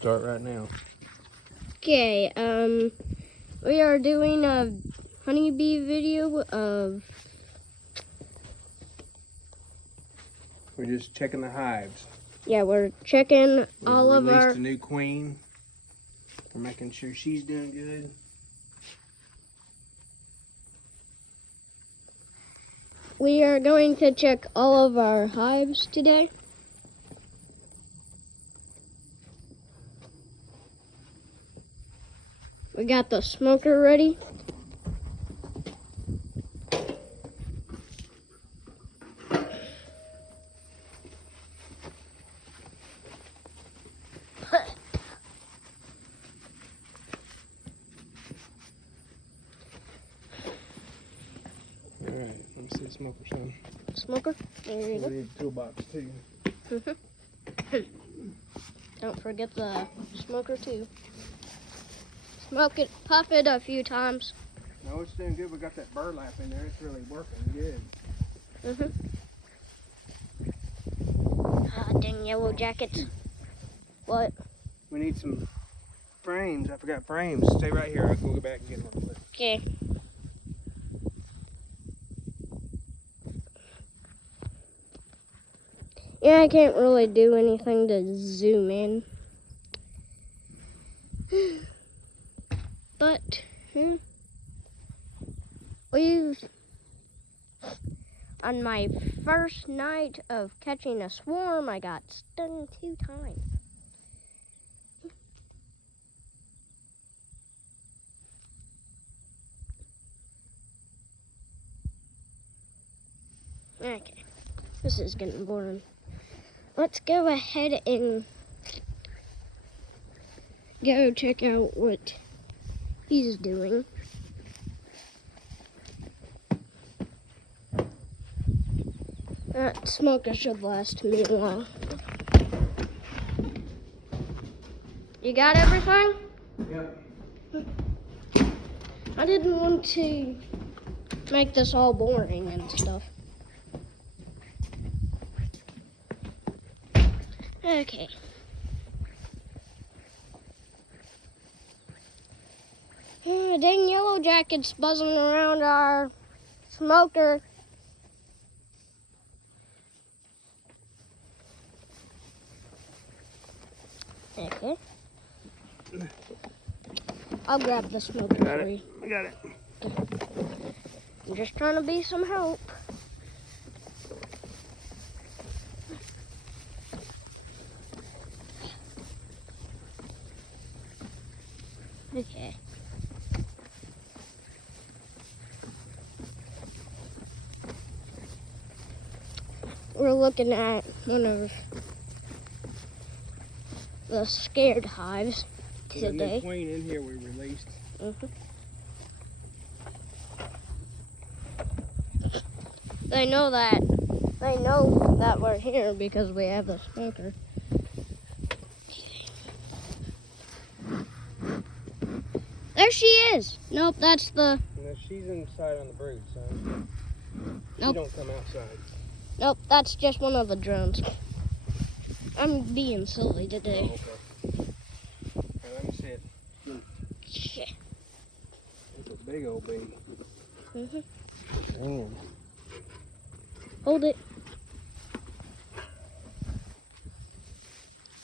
Start right now. Okay, we are doing a honeybee video of... We're just checking the hives. Yeah, we're checking all of We've our... released a new queen. We're making sure she's doing good. We are going to check all of our hives today. We got the smoker ready. Alright, let me see the smoker, son. Smoker? There you We go. need a toolbox too. Don't forget the smoker too. Smoke it, puff it a few times. No, it's doing good. We got that burlap in there. It's really working good. Ah, dang yellow jackets. What? We need some frames. I forgot frames. Stay right here. I'll go back and get them. Okay. Yeah, I can't really do anything to zoom in. But, on my first night of catching a swarm, I got stung 2 times. Okay, this is getting boring. Let's go ahead and go check out what he's doing. That smoker should last me a while. You got everything? Yep. I didn't want to make this all boring and stuff. Okay. Dang yellow jackets buzzing around our smoker. Okay. I'll grab the smoker for you. I got it. I'm just trying to be some help. Okay. We're looking at one of the scared hives There's a new today. queen in here we released. They know that we're here because we have the smoker. There she is. Nope, that's the. No, she's inside on the brood, son. Nope. She don't come outside. Nope, that's just one of the drones. I'm being silly today. Oh, okay. Now, let me see it. Shit. It's a big old bee. Damn. Hold it.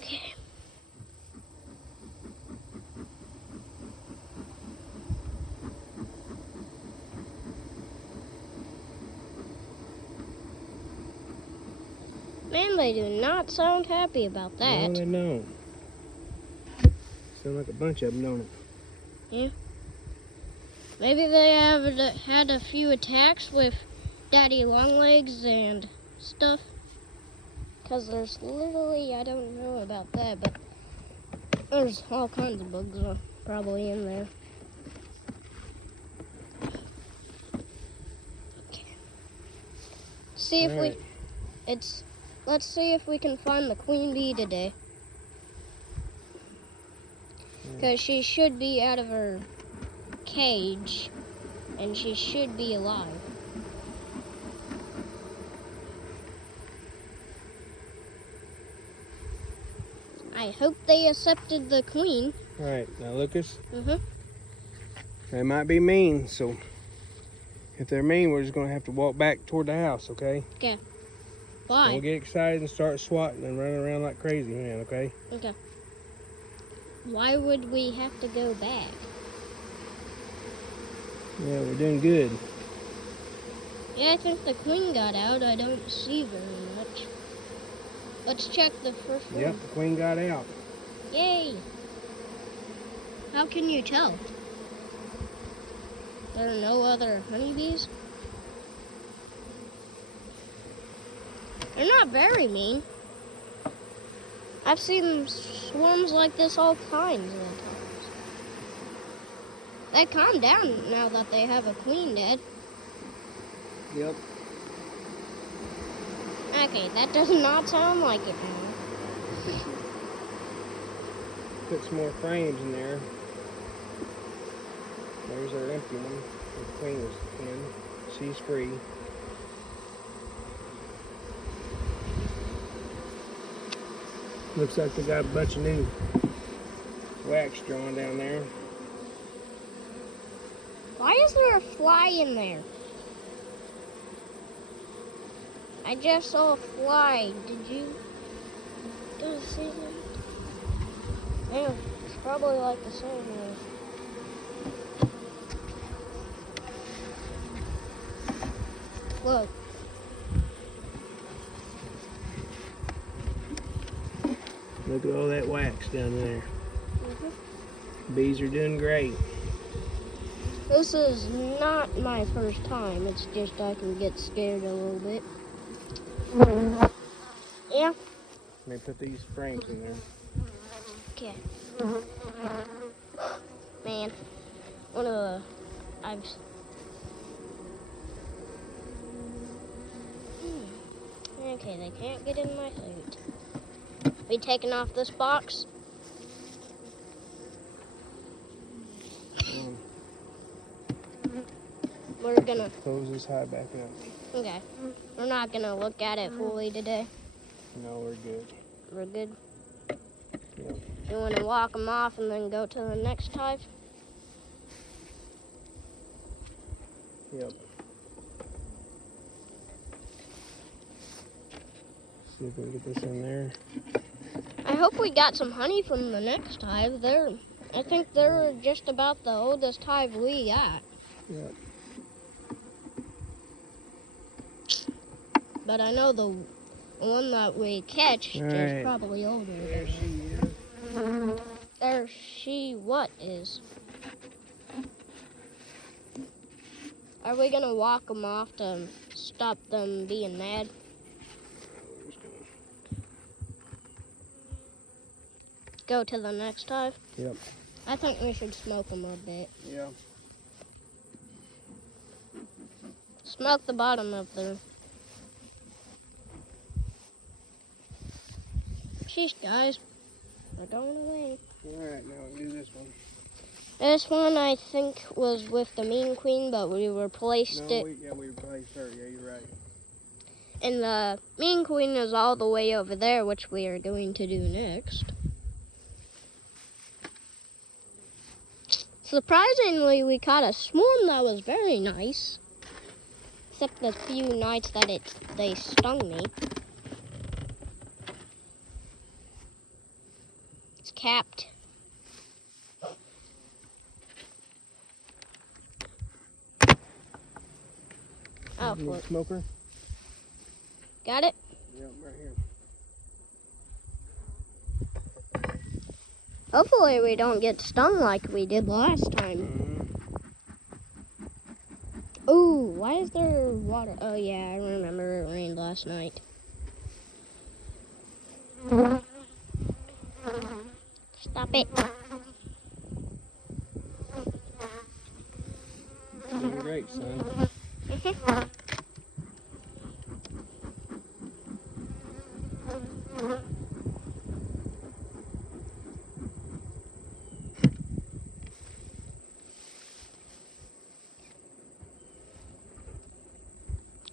Okay. Man, they do not sound happy about that. No, they don't. Sound like a bunch of them, don't it? Yeah. Maybe they have had a few attacks with Daddy Longlegs and stuff. Because there's literally, I don't know about that, but there's all kinds of bugs probably in there. Okay. See if let's see if we can find the queen bee today. Because she should be out of her cage, and she should be alive. I hope they accepted the queen. All right, now Lucas, Mm-hmm. they might be mean, so if they're mean, we're just gonna have to walk back toward the house, okay? Okay. Why? Don't get excited and start swatting and running around like crazy, man, okay? Okay. Why would we have to go back? Yeah, we're doing good. Yeah, I think the queen got out. I don't see very much. Let's check the first one. Yep, the queen got out. Yay! How can you tell? There are no other honeybees? They're not very mean. I've seen swarms like this all kinds of times. They calm down now that they have a queen dead. Yep. Okay, that does not sound like it now. Put some more frames in there. There's our empty one. The queen was in. She's free. Looks like they got a bunch of new wax drawn down there. Why is there a fly in there? I just saw a fly. Did you see that? Yeah, it's probably like the same here. Look. Look at all that wax down there. Mm-hmm. Bees are doing great. This is not my first time. It's just I can get scared a little bit. Yeah. Let me put these frames in there. Okay. Man, one of the Okay, they can't get in my suit. We taking off this box? We're gonna Close this hive back up. Okay. We're not gonna look at it fully today. No, we're good. We're good. Yep. You wanna walk them off and then go to the next hive? Yep. See if we can get this in there. I hope we got some honey from the next hive. I think they're just about the oldest hive we got. Yep. But I know the one that we catch is probably older. There she is. There she what is? Are we gonna walk them off to stop them being mad? Go to the next hive? Yep. I think we should smoke them a bit. Yeah. Smoke the bottom of the... Sheesh, guys. We're going away. Alright, now we'll do this one. This one, I think, was with the mean queen, but we replaced it. We replaced her. Yeah, you're right. And the mean queen is all the way over there, which we are going to do next. Surprisingly, we caught a swarm that was very nice. Except the few nights that they stung me. It's capped. Oh, flip. Smoker? Got it? Yep, right here. Hopefully we don't get stung like we did last time. Ooh, why is there water? Oh yeah, I remember it rained last night. Stop it. Doing great, son.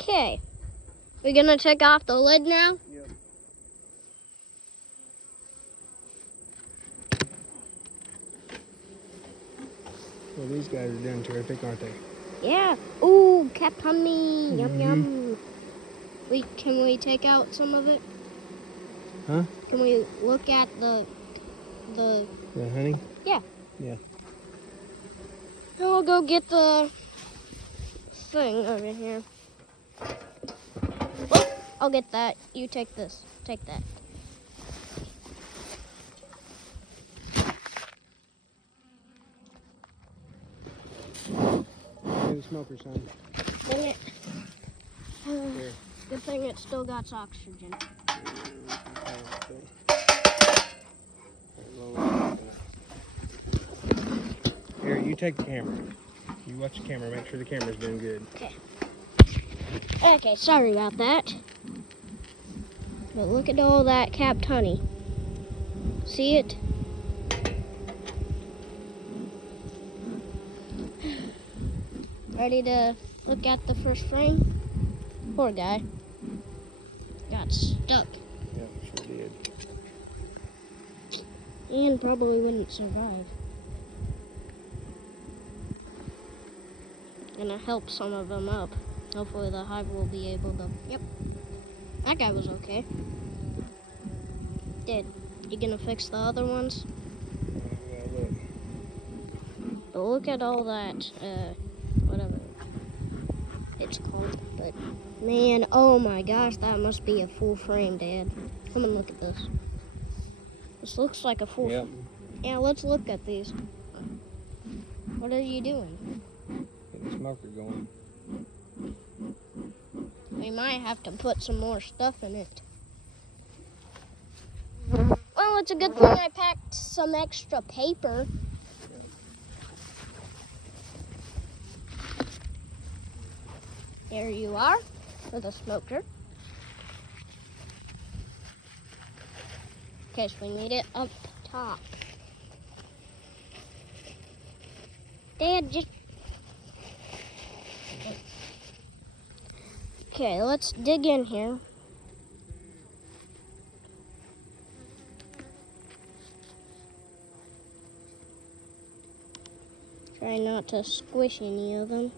Okay. We gonna take off the lid now? Yep. Well, these guys are doing terrific, aren't they? Yeah. Ooh, kept honey. Yum Mhm. yum. Can we take out some of it? Huh? Can we look at the honey? Yeah. Yeah. I'll go get the thing over here. Oh, I'll get that. You take this. Take that. Here's the smoker, son. Dang it. Here. Good thing it still got oxygen. Here, you take the camera. You watch the camera. Make sure the camera's doing good. Okay. Okay, sorry about that. But look at all that capped honey. See it? Ready to look at the first frame? Poor guy. Got stuck. Yep, sure did. And probably wouldn't survive. Gonna help some of them up. Hopefully the hive will be able to... Yep. That guy was okay. You gonna fix the other ones? Yeah, look. But look at all that, whatever it's called. But, man, oh my gosh, that must be a full frame, Dad. Come and look at this. This looks like a full Yep. Yeah, let's look at these. What are you doing? Get the smoker going. We might have to put some more stuff in it. Well, it's a good thing I packed some extra paper. There you are for the smoker. Okay, so we need it up top. Dad, just... Okay, let's dig in here. Try not to squish any of them.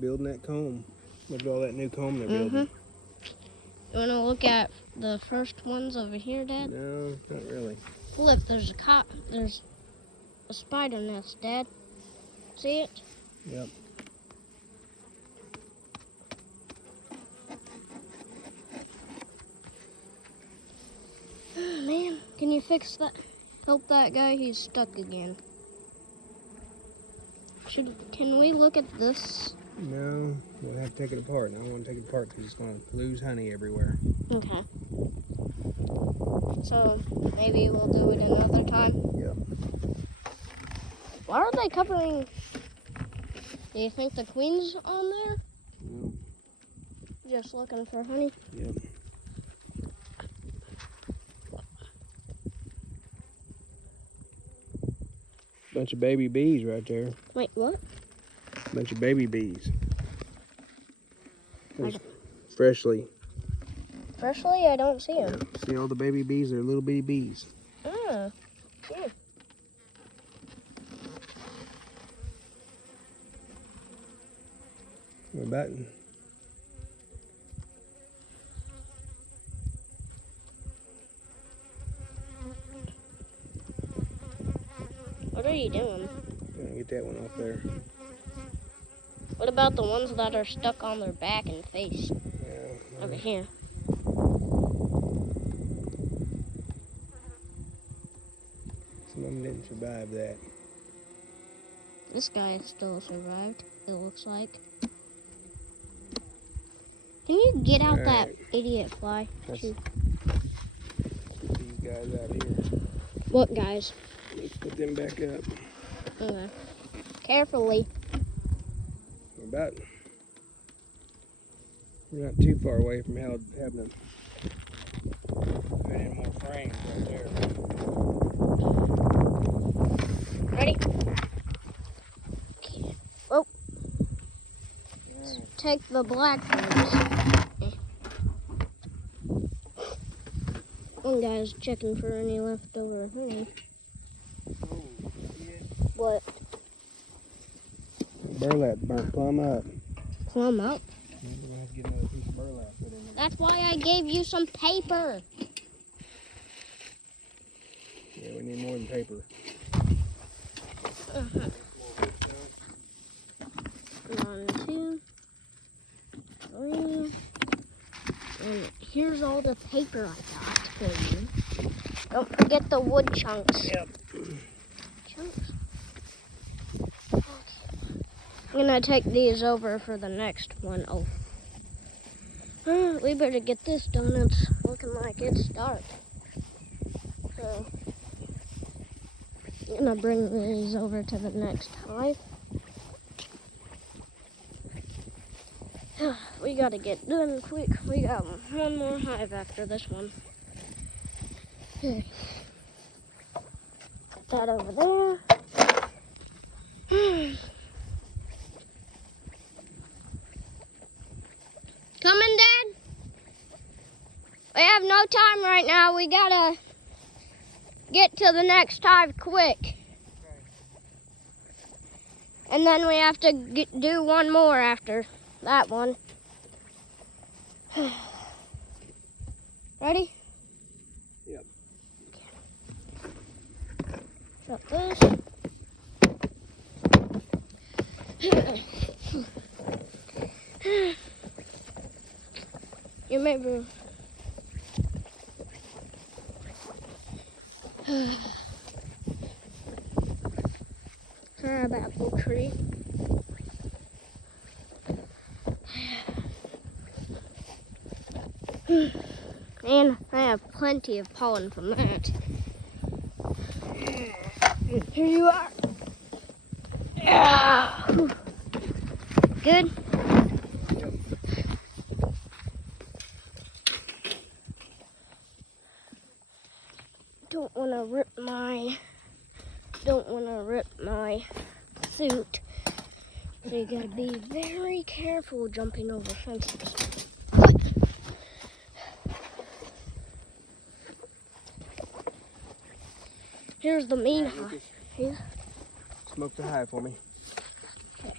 Building that comb. Look at all that new comb they're building. You want to look at the first ones over here, Dad? No, not really. Look, there's a spider nest, Dad. See it? Yep. Man, can you fix that? Help that guy, he's stuck again. Can we look at this? No, we'll have to take it apart. I don't want to take it apart because it's going to lose honey everywhere. Okay. So, maybe we'll do it another time? Yep. Why are they covering... Do you think the queen's on there? No. Just looking for honey? Yep. Bunch of baby bees right there. Wait, what? Bunch of baby bees. There's freshly. Freshly, I don't see them. See all the baby bees? They're little bitty bees. Ah. Yeah. We're about. What are you doing? Gonna get that one off there. What about the ones that are stuck on their back and face? Yeah. Over here. Some of them didn't survive that. This guy still survived, it looks like. Can you get out that idiot fly? That's Shoot. these guys out here. What guys? Let's put them back up. Okay. Carefully. We're not too far away from having them put in more frames right there. Ready? Okay. Oh. Let's take the black frames. One guy's checking for any leftover. Oh, yeah. What? Burlap burnt plumb up. Plumb up? We're gonna have to get another piece of burlap put in there. That's why I gave you some paper. Yeah, we need more than paper. Uh-huh. 1, 2, 3. And here's all the paper I got for you. Don't forget the wood chunks. Yep. Chunks. Okay. I'm gonna take these over for the next one. Oh. We better get this done. It's looking like it's dark. So I'm gonna bring these over to the next hive. We gotta get done quick. We got one more hive after this one. Okay. Put that over there. Coming, Dad? We have no time right now. We gotta get to the next hive quick. And then we have to do one more after that one. Ready? Yep. Shut this. You remember? Crabapple tree. And I have plenty of pollen from that. Here you are. Yeah. Good? Don't want to rip my suit. So you gotta be very careful jumping over fences. Here's the main hive. Smoke the hive for me. Okay.